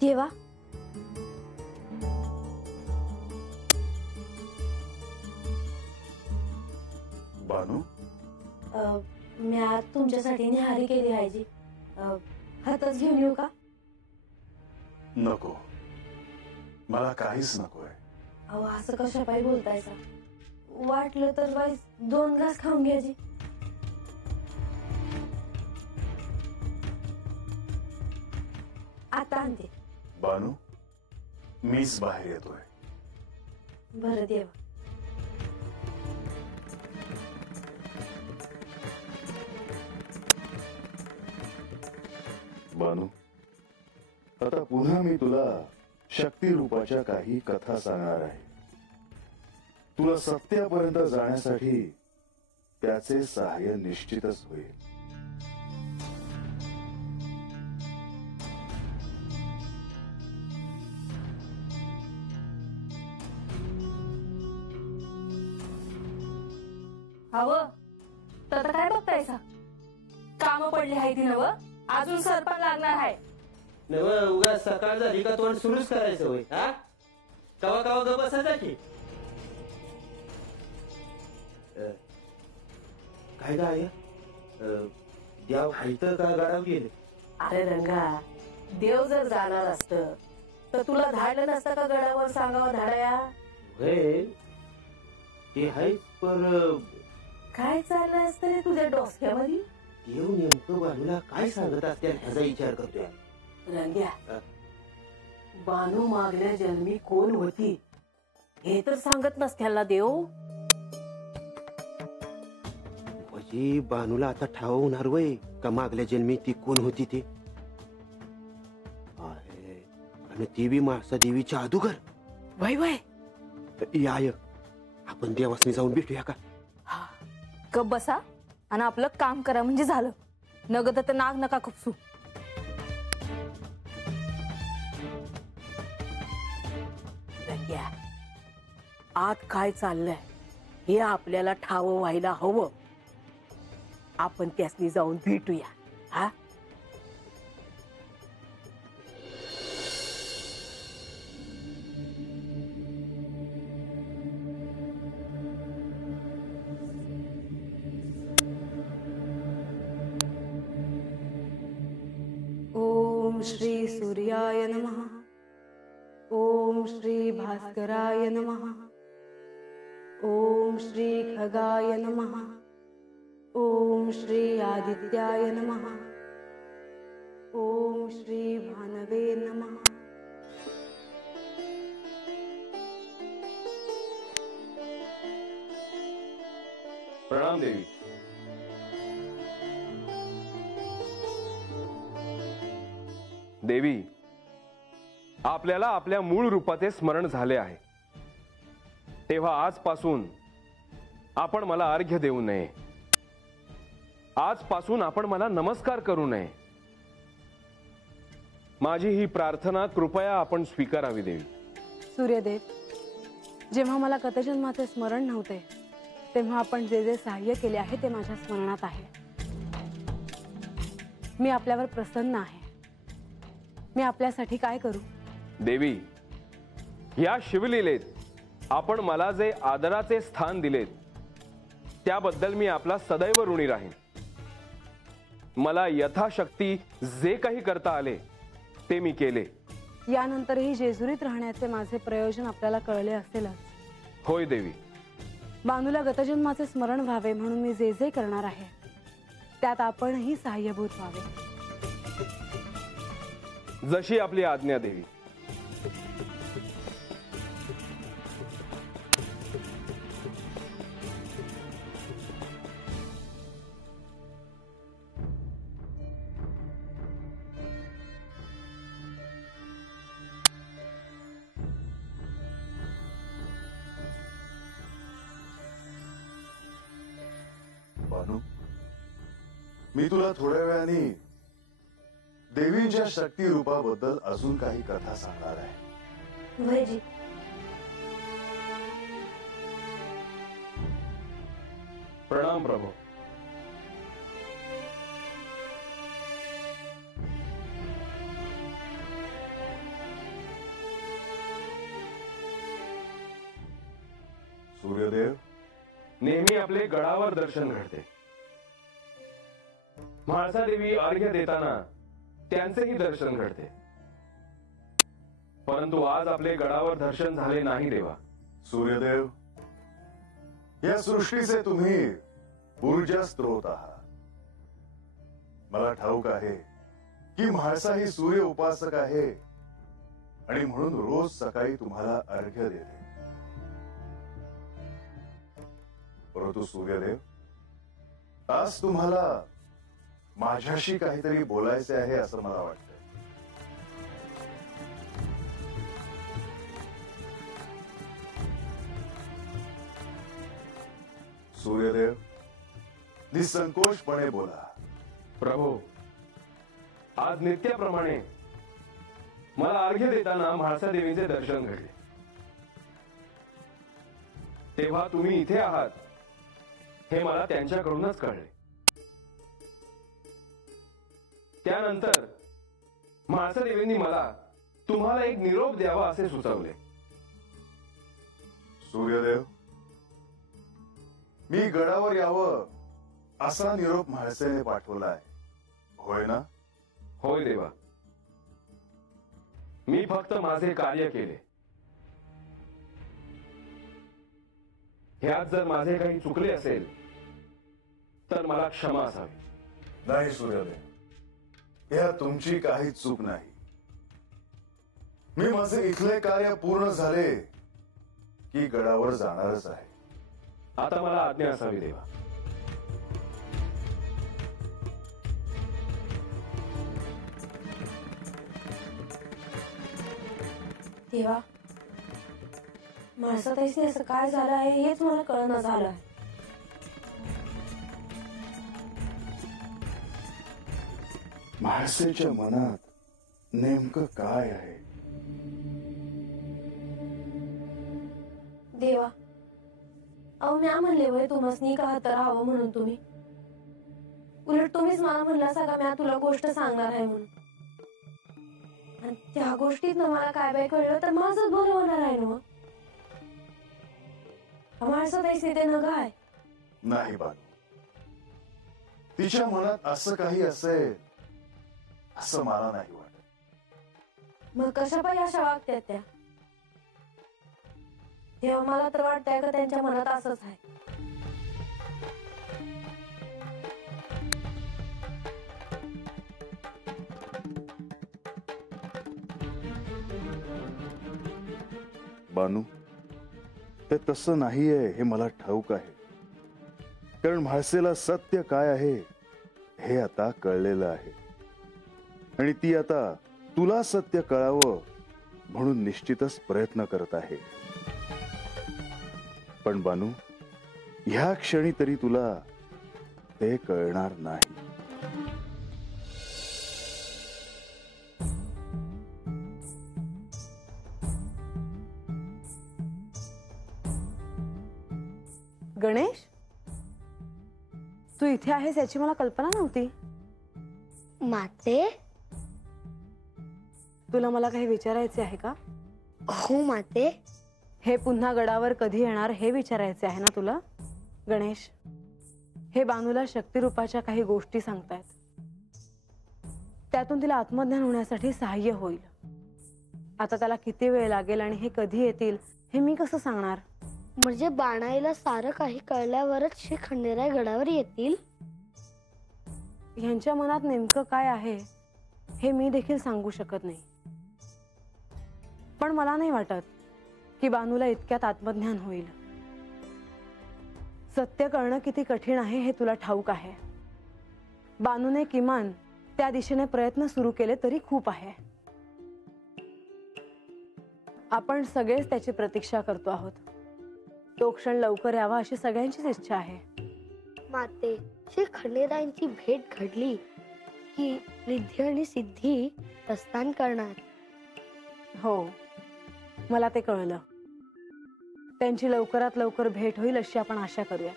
देवा, बानू, मी आज तुमच्यासाठी निहारी केली आईजी. हातच घेऊन येऊ का? नको, मला काहीच नकोय. अहो असं कशा पायी बोलतायसा? वाटलं तर वाईस 2 घास खाऊन घ्यायची. आता आणते. बानू, मीच बाहेर येतोय. बरं देवा. बानू, आता पुन्हा मी तुला शक्ती रूपाच्या काही कथा सांगणार आहे. तुला सत्यापर्यंत जाण्यासाठी त्याचे सहाय्य निश्चितच होईल. हवं तर काय बघतायसा? काम पडली आहे ती नव, अजून सरपण लागणार आहे. नव उगा सकाळ झाली का तोंड सुरूच करायचं होय? हा, कवा कवा ग बसायचा की. काय काय देव हायत का गाडाव गेले? अरे रंगा, देव जर जाणार असत तर तुला धाडलं नसतं का गडावर सांगावं धाडया? होय ते हायच, पर काय चाललं असतं रे तुझ्या डोसक्यामध्ये? देव नेमकं बानूला काय सांगत असते ह्याचा विचार करतोय. रंग्या, बानू मागल्या जन्मी कोण होती हे तर सांगत नसत्याला देव. म्हणजे बानूला आता ठाव होणार वय का मागल्या जन्मी ती कोण होती ते? आणि ती बी मासा देवीच्या अदुगर. वय वय, या आपण देवासनी जाऊन भेटूया का? कप बसा आणि आपलं काम करा म्हणजे झालं. नगद तर नाग नका खुपसू. आत काय चाललंय हे आपल्याला ठाव व्हायला हवं. आपण त्यासनी जाऊन भेटूया. हा, ओम श्री सूर्याय नमः. ओम श्री भास्कराय नमः. ओम श्री खगाय नमः. ओम श्री आदित्याय नमः. ओम श्री भानवे नमः. प्रणाम देवी. देवी, आपल्याला आपल्या मूळ रूपाचे स्मरण झाले आहे, तेव्हा आजपासून आपण मला अर्घ्य देऊ नये. आजपासून आपण मला नमस्कार करू नये. माझी ही प्रार्थना कृपया आपण स्वीकारावी देवी. सूर्यदेव, जेव्हा मला गतजन्माचे स्मरण नव्हते तेव्हा आपण जे जे सहाय्य केले आहे ते माझ्या स्मरणात आहे. मी आपल्यावर प्रसन्न आहे. मी आपल्यासाठी काय करू? देवी, या शिवलीलेत आपण मला जे आदराचे स्थान दिलेत त्याबद्दल मी आपला सदैव ऋणी राहीन. मला यथाशक्ती जे काही करता आले ते मी केले. यानंतरही जेजुरीत राहण्याचे माझे प्रयोजन आपल्याला कळले असेलच. होय देवी. बानूला गतजन्माचे स्मरण व्हावे म्हणून मी जे जे करणार आहे त्यात आपणही सहाय्यभूत व्हावे. जशी आपली आज्ञा देवी. बानू, मी तुला थोड्या वेळाने देवींच्या शक्ती रूपाबद्दल अजून काही कथा सांगणार आहे. वैजी, प्रणाम प्रभू. सूर्यदेव, नेहमी आपले गडावर दर्शन घडते. म्हाळसा देवी अर्घ्य देताना त्यांचेही दर्शन घडते. परंतु आज आपले गडावर दर्शन झाले नाही देवा. सूर्यदेव, या सृष्टीचे तुम्ही ऊर्जा स्त्रोत आहात. मला ठाऊक आहे की म्हाळसा ही सूर्य उपासक आहे आणि म्हणून रोज सकाळी तुम्हाला अर्घ्य देते. परंतु सूर्यदेव, आज तुम्हाला माझ्याशी काहीतरी बोलायचे आहे असं मला वाटतं. सूर्यदेव, निसंकोचपणे बोला. प्रभू, आज नित्याप्रमाणे मला अर्घ्य देताना म्हाळसा देवीचे दर्शन घडले. तेव्हा तुम्ही इथे आहात हे मला त्यांच्याकडूनच कळले. त्यानंतर म्हाळसा देवींनी मला तुम्हाला एक निरोप द्यावा असे सुचवले. सूर्यदेव, मी गडावर यावं असा निरोप म्हाळसेने पाठवलाय, होय ना? होय देवा. मी फक्त माझे कार्य केले. ह्यात जर माझे काही चुकले असेल तर मला क्षमा असावी. नाही सूर्यदेव, या तुमची काही चूक नाही. मी माझे इथले कार्य पूर्ण झाले की गडावर जाणारच आहे. आता मला आज्ञा असावी देवा. देवा, म्हाळसाताईसने असं काय झालं आहे हेच मला कळणं झालं आहे. म्हाळसेच्या मनात नेमकं काय आहे? देवा, अहो म्या म्हणले वय तुम्हाला का हात राहावं म्हणून तुम्ही. उलट तुम्हीच मला म्हणला सगळा म्या तुला गोष्ट सांगणार आहे म्हणून. आणि त्या गोष्टीत ना मला काय बाय कळलं तर माझंच बरं होणार आहे ना. म्हाळसाताईसने ते नग आहे. नाही बानू, तिच्या मनात असं काही असेल असं मला नाही वाटत. मग कशा पाहिजे अशा वागत्यात त्या? तेव्हा मला तर वाटतंय का त्यांच्या मनात असंच आहे. बानू, ते तसं नाहीये हे मला ठाऊक आहे. कारण म्हाळसेला सत्य काय आहे हे आता कळलेलं आहे आणि ती आता तुला सत्य कळावं म्हणून निश्चितच प्रयत्न करत आहे. पण बानू, ह्या क्षणी तरी तुला ते कळणार नाही. गणेश, तू इथे आहेस याची मला कल्पना नव्हती. माते, तुला मला काही विचारायचे आहे का? हो माते. हे पुन्हा गडावर कधी येणार हे विचारायचे आहे ना तुला? गणेश, हे बानूला शक्तिरूपाच्या काही गोष्टी सांगतायत. त्यातून तिला आत्मज्ञान होण्यासाठी सहाय्य होईल. आता त्याला किती वेळ लागेल आणि हे कधी येतील हे मी कसं सांगणार? म्हणजे बाणाईला सारं काही कळल्यावरच श्री खंडेराय गडावर येतील? ह्यांच्या मनात नेमकं काय आहे हे मी देखील सांगू शकत नाही. पण मला नाही वाटत की बानूला इतक्यात आत्मज्ञान होईल. सत्य कळणं किती कठीण आहे हे तुला ठाऊक आहे. बानूने किमान त्या दिशेने प्रयत्न सुरू केले तरी खूप आहे. आपण सगळेच त्याची प्रतीक्षा करतो आहोत. तो क्षण लवकर यावा अशी सगळ्यांचीच इच्छा आहे. माते, श्री खंडेरायांची भेट घडली की रिद्धी आणि सिद्धी प्रस्थान करणार. हो, मला ते कळलं. त्यांची लवकरात लवकर भेट होईल अशी आपण आशा करूया.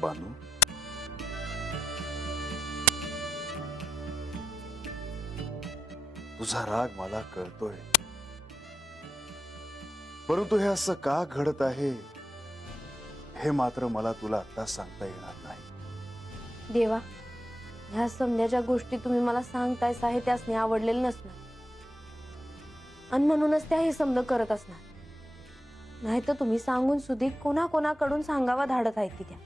बानू, तुझा राग मला कळतोय, परंतु हे असं का घडत आहे हे मात्र मला तुला आता सांगता येणार नाही. देवा, ह्या समजाच्या गोष्टी तुम्ही मला सांगतायसा हे त्यासने आवडलेलं नसणार, आणि म्हणूनच त्या हे समज करत असणार. नाही तर तुम्ही सांगून सुधी कोणाकोणाकडून सांगावा धाडत आहेत की त्या.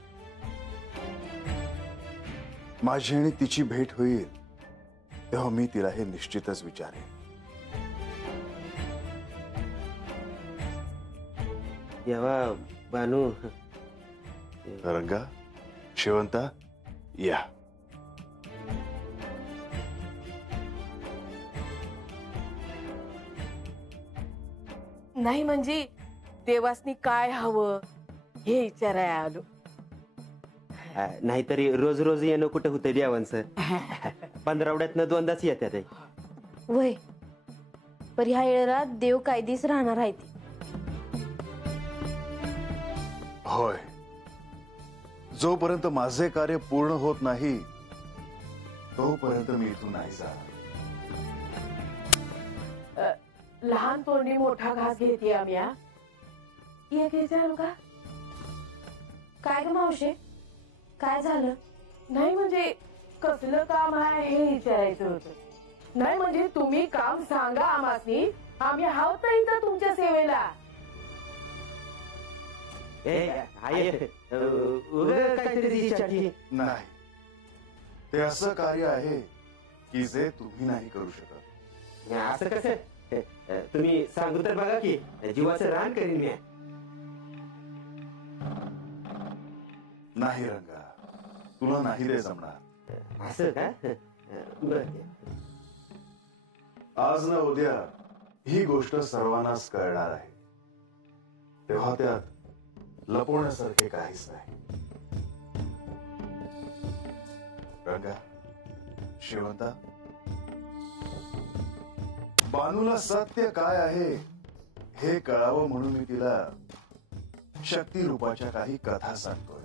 माझी आणि तिची भेट होईल तेव्हा मी तिला हे निश्चितच विचारेन. देवा, बानू. रंगा, शेवंता, या. नाही म्हणजे देवासनी काय हवं हे विचारायला आलो. नाहीतरी रोज रोज येणं कुठं होतं देवांचं. 15 दोनदाच येतात. वय पर ह्या येळेला देव कायदीच राहणार आहे ती. होय, जोपर्यंत माझे कार्य पूर्ण होत नाही तोपर्यंत मी इथून नाही जाणार. लहान तोंडी मोठा घास घेते आम्ही. एक विचारू का? काय ग मावशे, काय झालं? नाही म्हणजे कसलं काम आहे हे विचारायचं होतं. नाही म्हणजे तुम्ही काम सांगा आम्हासनी, आम्ही आहोत ना इथं तुमच्या सेवेला. नाही, ते असं कार्य आहे की जे तुम्ही नाही करू शकत. असं कसं? तुम्ही सांगू तर बघा की जीवाचं रान करीन मी. नाही रंगा, तुला नाही ते जमणार. असं का? आज ना उद्या ही गोष्ट सर्वांनाच कळणार आहे, तेव्हा त्यात लपवण्यासारखे काहीच नाही. रंगा, शेवंता, बानूला सत्य काय आहे हे कळावं म्हणून मी तिला शक्ती रूपाच्या काही कथा सांगतोय.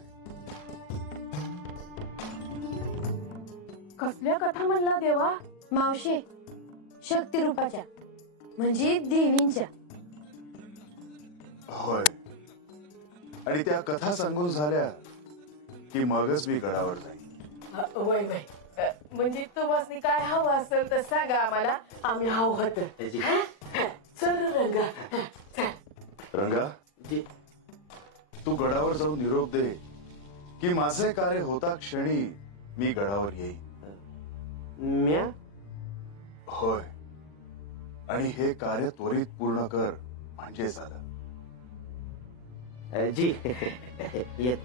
कसल्या कथा म्हणला देवा? मावशे, शक्ती रूपाच्या म्हणजे देवींच्या. होय, आणि त्या कथा सांगून झाल्या की मगच मी गडावर जाईन. वय वय म्हणजे तुम्हाला काय हवं असेल तर सांगा आम्हाला, आम्ही हवं. चल रंगा. रंगा, तू गडावर जाऊन निरोप दे की माझे कार्य होता क्षणी मी गडावर येईन. म्या? होय, आणि हे कार्य त्वरित पूर्ण कर म्हणजे झालं. जी येत.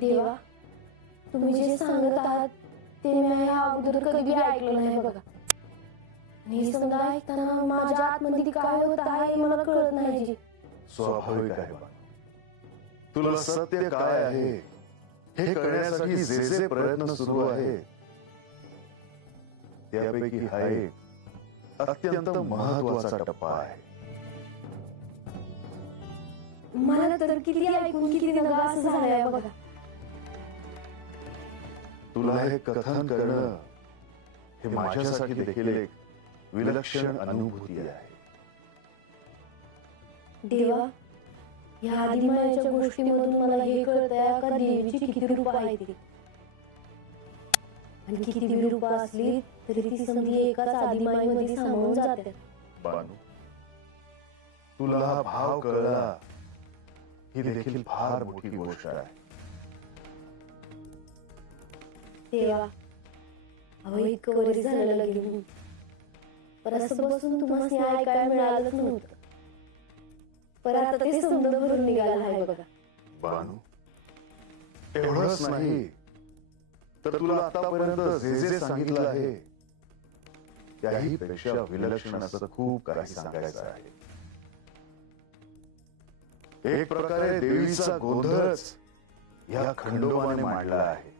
देवा, तुम्ही जे सांगत आहात ते मी या अगोदर कधी ऐकलं नाही बघा. मी समजा ऐकताना माझ्या आतमध्ये काय होत आहे मला कळत नाही. स्वाभाविक आहे बा. तुला सत्य काय आहे हे कळण्यासाठी जे जे प्रयत्न सुरू आहे त्यापैकी हा एक अत्यंत महत्वाचा टप्पा आहे. मला तर किती ऐकून किती नगा असं झालंय बघा. तुला हे कथन करणं हे माझ्यासाठी देखील एक विलक्षण अनुभूती आहे. देवा, या आदिमायाच्या गोष्टीमधून मला हे कळतंय का देवीची किती रूपं आहेत ती. आणि किती रूपं असली तरी ती समधी एकाच आदिमाईमध्ये सामावून जाते. बानू, तुला हा भाव कळला ही देखील फार मोठी गोष्ट आहे. देवा, अहो इतकं वर्ष झालं लगेच, पण असं बसून तुम्हाला ऐकायला मिळालंच नव्हतं. पण आता ते समज भरून निघालं आहे बघा. बानू, एवढंच नाही तर तुला आतापर्यंत जे जे सांगितलं आहे त्याही पेक्षा विलक्षण असं खूप काही सांगायचं आहे. एक प्रकारे देवीचा गोंधळच या खंडोबाने मांडला आहे.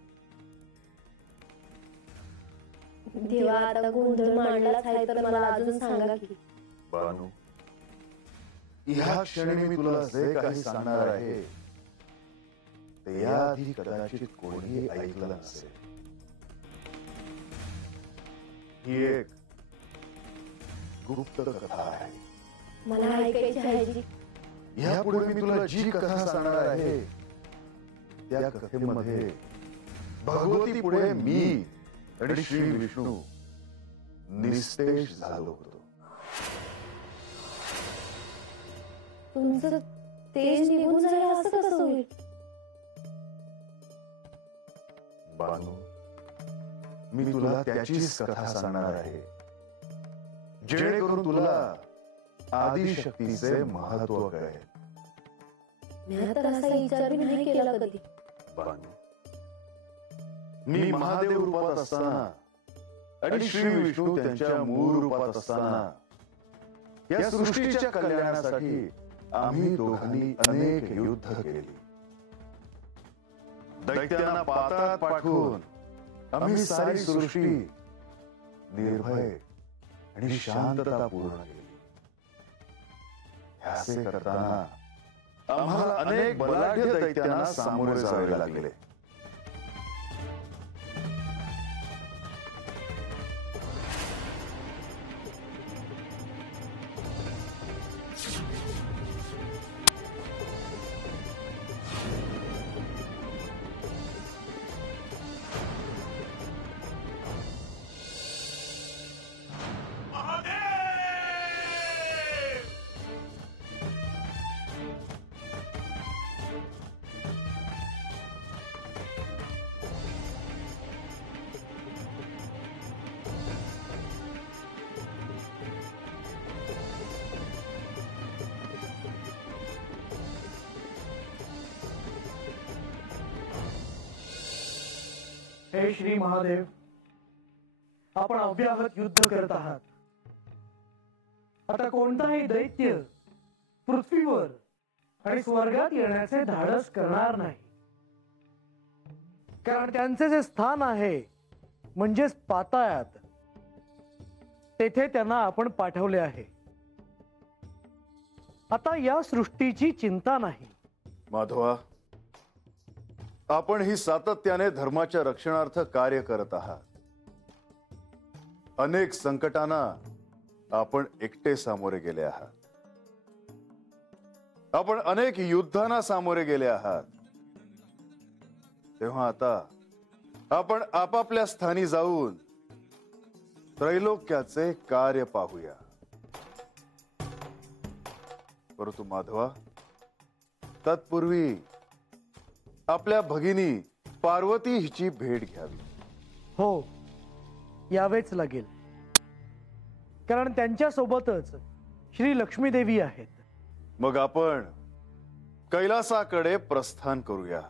देवा, आता गोंधळ मांडलाच आहे तर मला अजून सांगा की बानू, ह्या क्षणी मी तुला जे काही सांगणार आहे ते याआधी कदाचित कोणीही ऐकलं नसेल. ही एक गुप्त कथा आहे. मला ऐकायची आहे जी. यापुढे मी तुला जी कथा सांगणार आहे त्या कथेमध्ये भगवती पुढे मी आणि श्री विष्णू निस्तेज झालो होतो. तुमचं तेज निघून जाईल असं कसं होईल? बानू, मी तुला त्याचीच कथा सांगणार आहे जेणेकरून तुला आदिशक्तीचे महत्व कळेल. मी तर असा विचार नाही केला कधी. बानू, मी महादेव रूपात असताना आणि श्री विष्णू त्यांच्या मूळ रूपात असताना या सृष्टीच्या कल्याणासाठी आम्ही दोघांनी अनेक युद्ध केली. दैत्यांना पाताळात पाठवून आम्ही सारी सृष्टी निर्भय आणि शांततापूर्ण केली. असे करताना आम्हाला अनेक बलाढ्य दैत्यांना सामोरे जावे लागले. हे श्री महादेव, आपण अव्याहत युद्ध करत आहात. आता कोणताही दैत्य पृथ्वीवर आणि स्वर्गात येण्याचे धाडस करणार नाही, कारण त्यांचे जे स्थान आहे म्हणजेच पाताळात, तेथे त्यांना आपण पाठवले आहे. आता या सृष्टीची चिंता नाही. माधवा, आपण ही सातत्याने धर्माच्या रक्षणार्थ कार्य करत आहात. अनेक संकटांना आपण एकटे सामोरे गेले आहात. आपण अनेक युद्धांना सामोरे गेले आहात. तेव्हा आता आपण आपापल्या स्थानी जाऊन त्रैलोक्याचे कार्य पाहूया. परंतु माधवा, तत्पूर्वी आपल्या भगिनी पार्वती हिची भेट घ्यावी. हो, यावेच लागेल, कारण त्यांच्या सोबतच श्री लक्ष्मी देवी आहेत. मग आपण कैलासाकडे प्रस्थान करूया.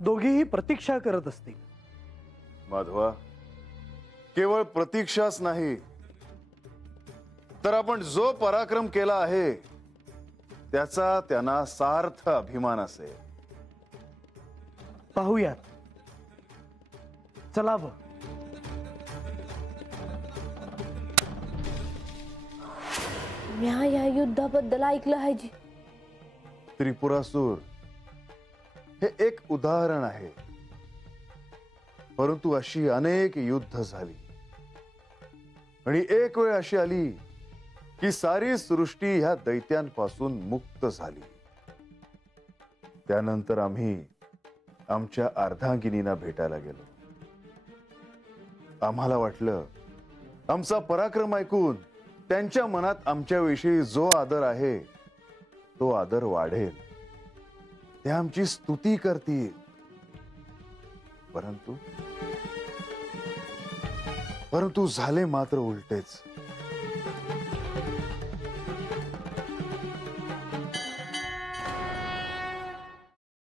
दोघेही प्रतीक्षा करत असतील. माधवा, केवळ प्रतीक्षाच नाही, तर आपण जो पराक्रम केला आहे त्याचा त्यांना सार्थ अभिमान असेल. पाहूयात. चला व. मी या युद्धाबद्दल ऐकलं आहे जी. त्रिपुरासूर हे एक उदाहरण आहे, परंतु अशी अनेक युद्ध झाली आणि एक वेळ अशी आली की सारी सृष्टी ह्या दैत्यांपासून मुक्त झाली. त्यानंतर आम्ही आमच्या अर्धांगिनींना भेटायला गेलो. आम्हाला वाटलं आमचा पराक्रम ऐकून त्यांच्या मनात आमच्याविषयी जो आदर आहे तो आदर वाढेल, ते आमची स्तुती करतील. परंतु झाले मात्र उलटेच.